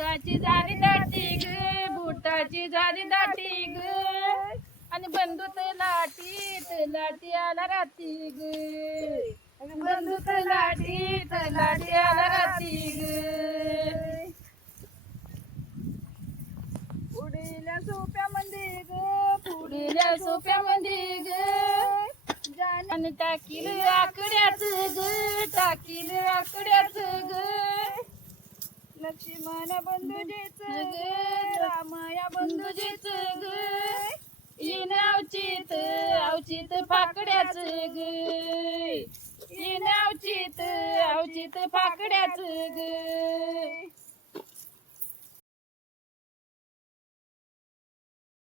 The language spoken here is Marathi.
बुटाची झाली दाटी ग, बुटाची झाली दाटी ग, आणि बंदूक लाटीत लाटी आला राती ग, बंदूक लाटीत लाटी आला राती ग. पुढील्या सोप्यामध्ये ग, पुढील्या सोप्यामध्ये ग, जाण टाकील आकड्याच ग, टाकील आकड्याच ग, लक्ष्मण बंधूजीच ग, रामया बंधूजीच ग, येण अवचित अवचित फाकड्याच ग, येण अवचित अवचित फाकड्याच ग.